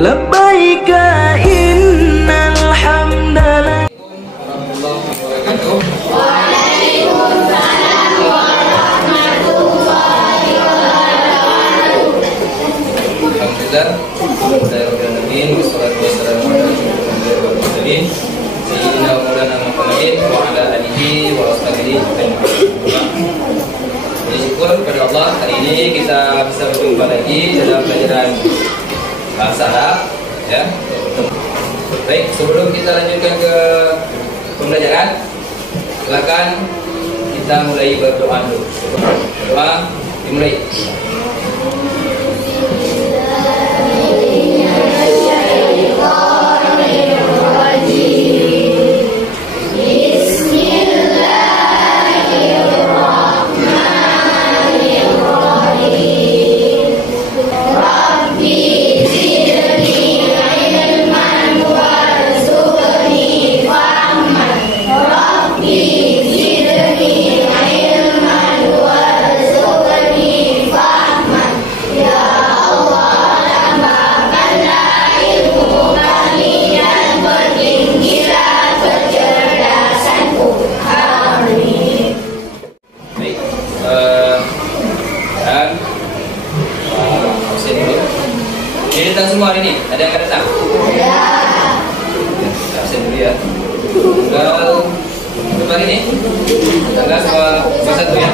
labbaika innal hamdalillah. Waalaikumsalam warahmatullahi wabarakatuh. Alhamdulillah, wassalatu wassalamu ala asyrofil mursalin sayyidina wa maulana Muhammadin wa ala alihi wa ashabihi ajma'in. Syukur kepada Allah, hari ini kita bisa berjumpa lagi dalam pelajaran bahasa Arab, ya. Baik, sebelum kita lanjutkan ke pembelajaran, silakan kita mulai berdoa dulu. Doa dimulai. Jadi datang semua hari ini? Ada yang datang? Ada. Absen dulu ya. Tanggal berapa hari ini? Tanggal 21 ya.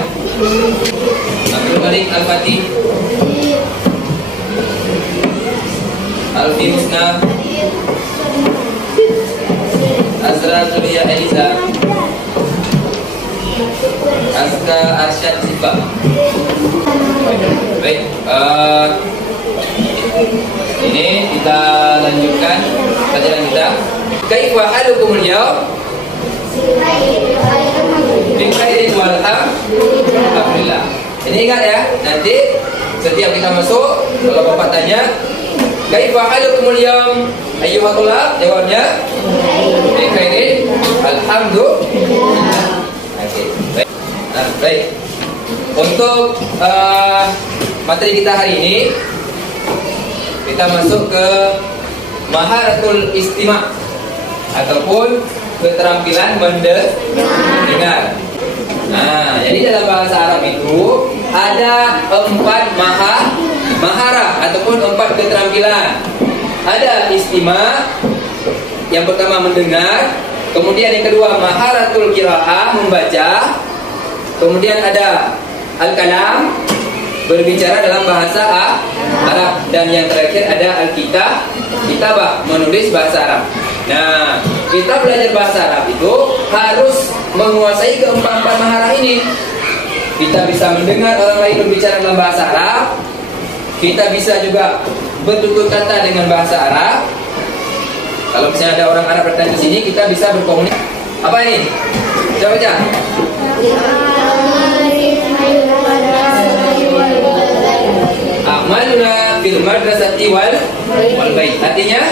Abdul Malik Al-Fatih, Alfi Husna, Azra Zulia Eliza, Azka Arsyad Sifa. Baik, ini kita lanjutkan pelajaran kita. Kaifa halukumul yaum? Bi khairin walhamdulillah. Ini ingat ya, nanti setiap kita masuk, kalau Bapak tanya, kaifa halukumul yaum? Ayyuhal tulab, jawabnya bi khairin alhamdulillah. Oke, baik. Nah, baik. Untuk materi kita hari ini, kita masuk ke maharatul istima' ataupun keterampilan mendengar. Nah, jadi dalam bahasa Arab itu ada 4 mahara ataupun 4 keterampilan. Ada istima', yang pertama mendengar, kemudian yang kedua maharatul qiraah, membaca, kemudian ada al-kalam, berbicara dalam bahasa Arab, dan yang terakhir ada kitabah, menulis bahasa Arab. Nah, kita belajar bahasa Arab itu harus menguasai keempat mahara ini. Kita bisa mendengar orang lain berbicara dalam bahasa Arab, kita bisa juga bertutur kata dengan bahasa Arab. Kalau misalnya ada orang Arab datang di sini, kita bisa berkomunikasi. Apa ini? Coba baca. Amaluna fil madrasati wal bait. Artinya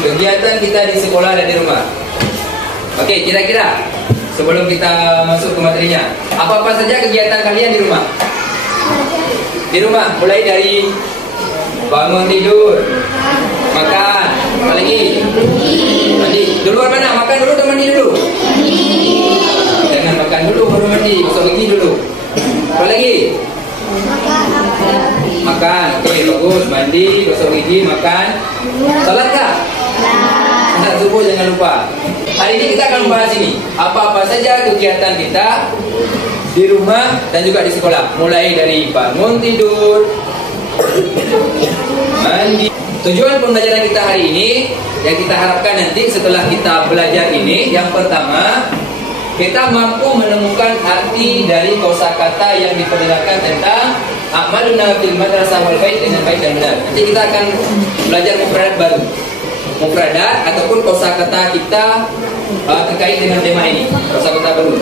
kegiatan kita di sekolah dan di rumah. Oke, kira-kira sebelum kita masuk ke materinya, apa-apa saja kegiatan kalian di rumah? Di rumah, mulai dari bangun tidur, makan, apa lagi? Mandi. Duluan mana? Makan dulu atau mandi dulu? Jangan makan dulu baru mandi, gosok gigi dulu. Apa lagi? Makan. Oke, bagus. Mandi, gosok gigi, makan. Salat kah? Salat subuh jangan lupa. Hari ini kita akan membahas ini. Apa-apa saja kegiatan kita di rumah dan juga di sekolah. Mulai dari bangun tidur, mandi. Tujuan pembelajaran kita hari ini, yang kita harapkan nanti setelah kita belajar ini, yang pertama, kita mampu menemukan arti dari kosakata yang diperdengarkan tentang amaluna fil madrasah wal bait dengan baik dan benar. Nanti kita akan belajar mufradat baru, mufradat ataupun kosakata kita terkait dengan tema ini, kosakata baru.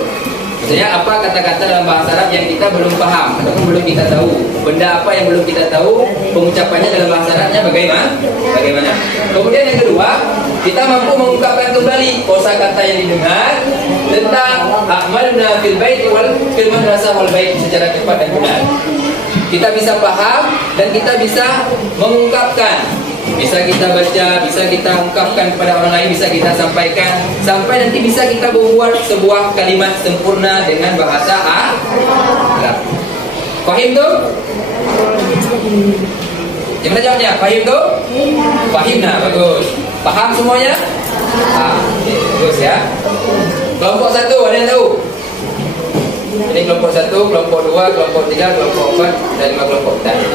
Misalnya apa kata-kata dalam bahasa Arab yang kita belum paham ataupun belum kita tahu, benda apa yang belum kita tahu, pengucapannya dalam bahasa Arabnya bagaimana. Kemudian yang kedua, kita mampu mengungkapkan kembali kosakata yang didengar tentang a'maluna fil bait wal fil madrasah wal bait secara cepat dan benar. kita bisa paham dan kita bisa mengungkapkan. Bisa kita baca, bisa kita ungkapkan kepada orang lain, bisa kita sampaikan, sampai nanti bisa kita membuat sebuah kalimat sempurna dengan bahasa Arab. Fahim tu? Gimana jawabnya? Fahim tu? Fahim, nah, bagus. Paham semuanya? Okay, bagus ya. Kelompok 1 ada yang tahu? Ini kelompok 1, kelompok 2, kelompok 3, kelompok 4 dan 5 kelompok tadi.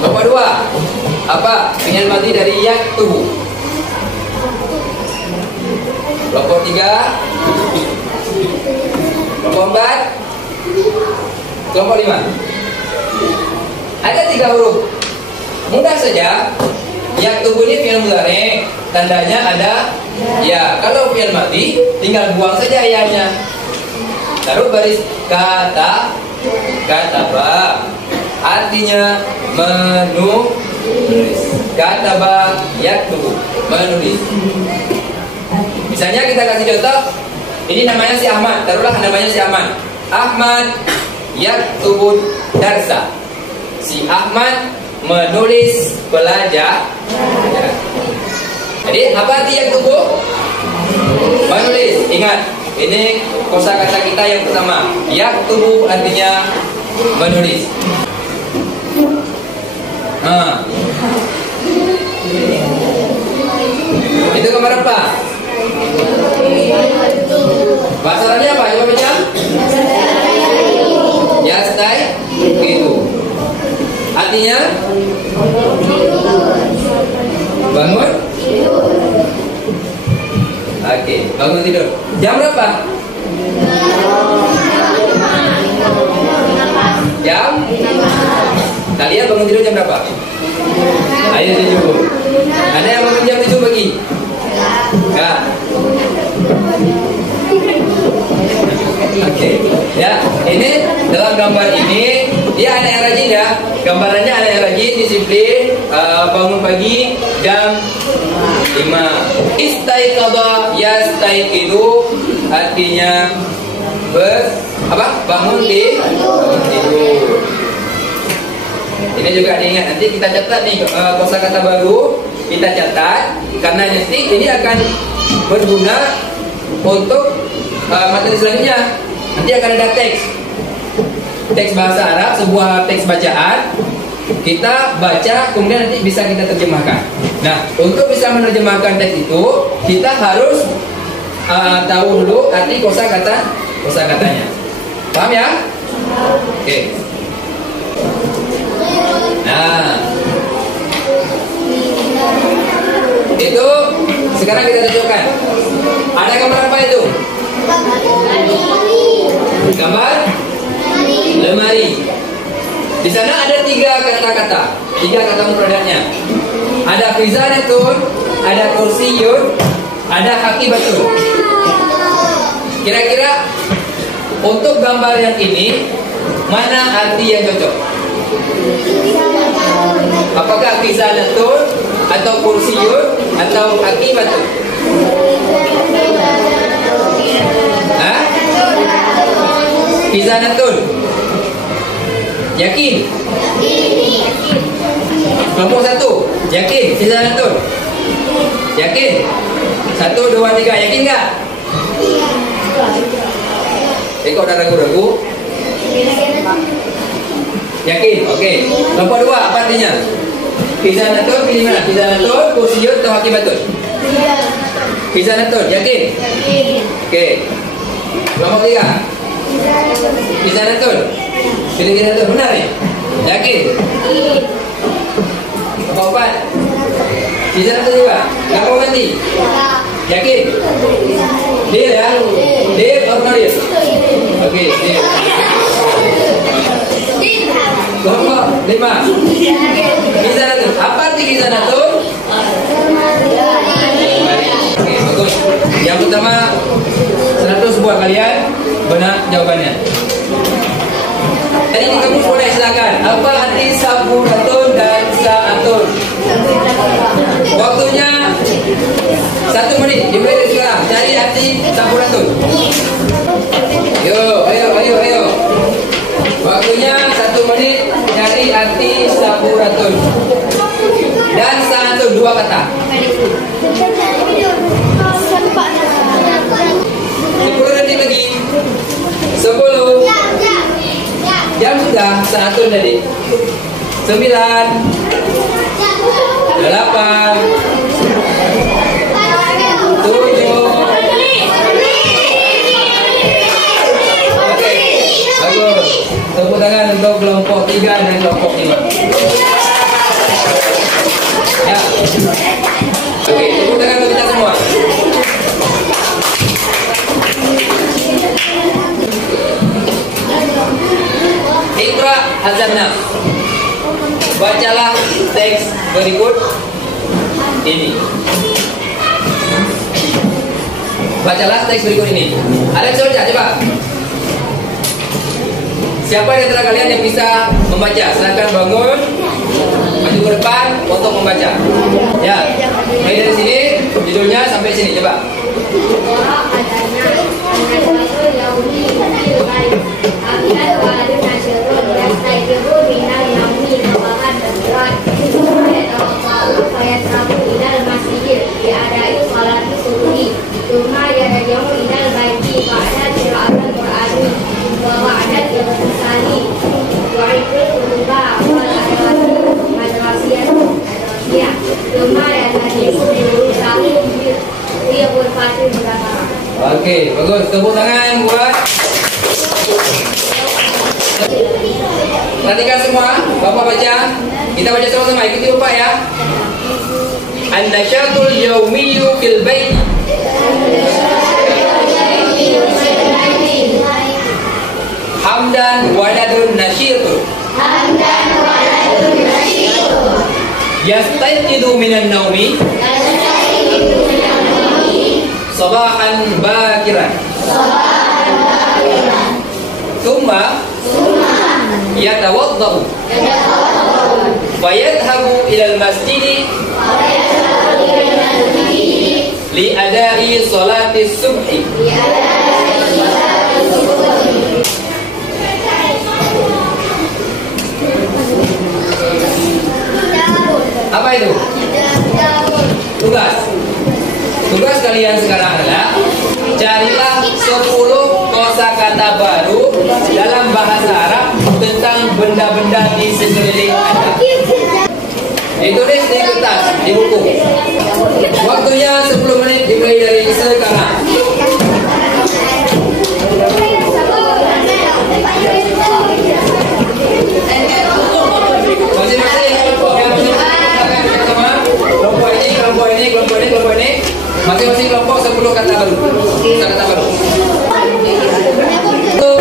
Kelompok 2, apa? Fi'il madhi dari yaktubu. Kelompok 3, kelompok 4, kelompok 5. Ada 3 huruf. Mudah saja. Yaktubu ini fi'il mudhari, tandanya ada ya. Kalau fi'il madhi tinggal buang saja ya-nya. Taruh baris kata, kataba, artinya menulis. Kataba yaktubu, menulis. Misalnya kita kasih contoh, ini namanya si Ahmad. Taruhlah namanya si Ahmad. Ahmad yaktubu darsa. Si Ahmad menulis pelajaran. Jadi apa arti yaktubu? Menulis. Ingat, ini kosakata kita yang pertama. Yaktubu artinya menulis. Itu gambar apa? Bahasa Arabnya apa? Coba baca. Yastai itu. Artinya bangun. Oke, bangun tidur. Jam berapa? Jam? Kalian bangun tidur jam berapa? Ayo 7. Ada yang bangun jam 7 pagi? Enggak. Oke, ya. Ini dalam gambar ini dia anak yang rajin ya. Gambarannya anak yang rajin, disiplin, bangun pagi jam 5. Istaiqadha yastaiqidu artinya bangun tidur. Ini juga diingat, nanti kita catat nih kosakata baru, kita catat karena nanti ini akan berguna untuk materi selanjutnya. Nanti akan ada teks bahasa Arab, sebuah teks bacaan. Kita baca, kemudian nanti bisa kita terjemahkan. Nah, untuk bisa menerjemahkan teks itu, kita harus tahu dulu arti kosakatanya. Paham ya? Oke. Nah, itu sekarang kita tunjukkan. Ada gambar apa itu? Gambar lemari. Di sana ada 3 kata-kata, 3 kata mufradnya. Ada fizanatun, ada kursiyun, ada hakibatun. Kira-kira untuk gambar yang ini mana arti yang cocok? Apakah fizanatun atau kursiyun atau hakibatun? Hah? Fizanatun. Yakin? Kelompok 1 yakin fizanatun? Yakin? 1, 2, 3 yakin nggak? Kok udah ragu-ragu? Yakin? Oke. Kelompok 2 apa artinya? Fizanatun pilih mana? Fizanatun, kursiyun atau hakibatun? Fizanatun, yakin? Oke. Kelompok 3 fizanatun. Pilih fizanatun, benar ya? Yakin? Kelompok 4 fizanatun juga? Gak mau ganti? Yakin? Deal ya? Deal atau no deal? Oke, deal. Kelompok 5 fizanatun. Apa arti fizanatun? Oke, bagus. Yang pertama 100 buat kalian benar jawabannya. Jadi kamu boleh silakan. Apa arti saburatun dan saatun? Waktunya 1 menit. Dimulai dari sekarang. Cari arti saburatun. Ayo. Waktunya 1 Saburatun. Dan santun, 2 kata. 10 detik lagi. 10. Jam sudah, santun tadi. 9. 8. 7. Oke, bagus. Tepuk tangan untuk kelompok 3 dan kelompok 5. Ya. Oke, tepuk tangan untuk kita semua. Iqra hazanna. Bacalah teks berikut ini. Bacalah teks berikut ini. Ada yang sudah coba. Siapa di antara kalian yang bisa membaca? Silakan bangun, maju ke depan untuk membaca. Ya, mulai dari sini, judulnya sampai sini, coba. Oke, bagus. Tepuk tangan buat. Perhatikan semua, Bapak baca. Kita baca sama-sama, ikuti Bapak ya. An-nasyatul yaumiyyu fil bait. Hamdan waladun nasyitun. Yastayqidu minan naumi. Sabahan bakiran. Thumma yatawaddau. Fayadhabu ilal masjidi li adai salati subhi. Apa itu? Tugas. Tugas kalian sekarang adalah carilah 10 kosakata baru dalam bahasa Arab tentang benda-benda di sekeliling Anda. Ditulis di kertas, di buku. Waktunya 10 menit dimulai dari sekarang. Masing-masing kelompok yang kelompok ini, masing-masing kelompok 10 kata baru. Kata baru. 2.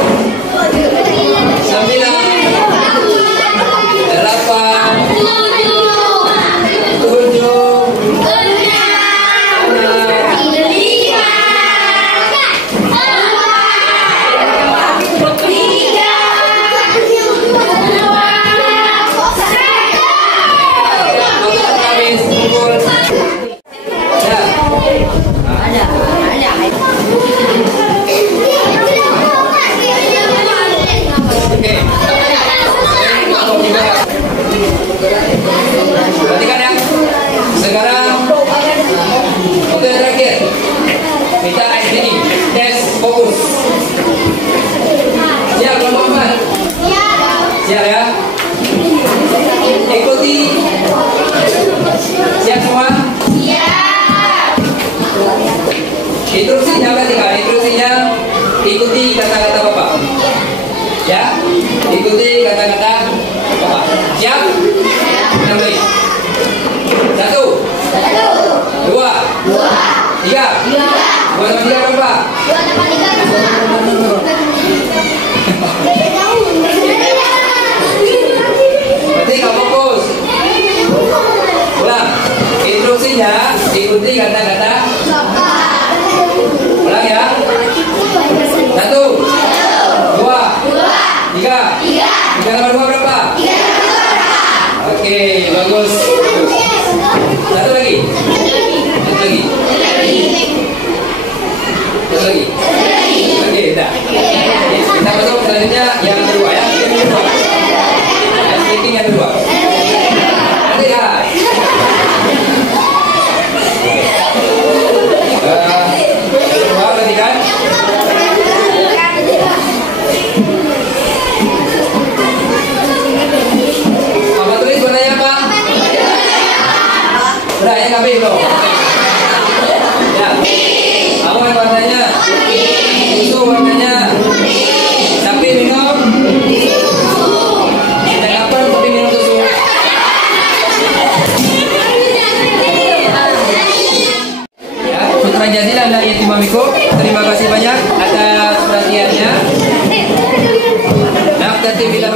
Tanaman warnanya susu warnanya. Sapi minum. Sejak kapan sapi minum susu? Ya, Putra Jazila dan Yatim Mamiku, terima kasih banyak atas perhatiannya. Nakhtati bila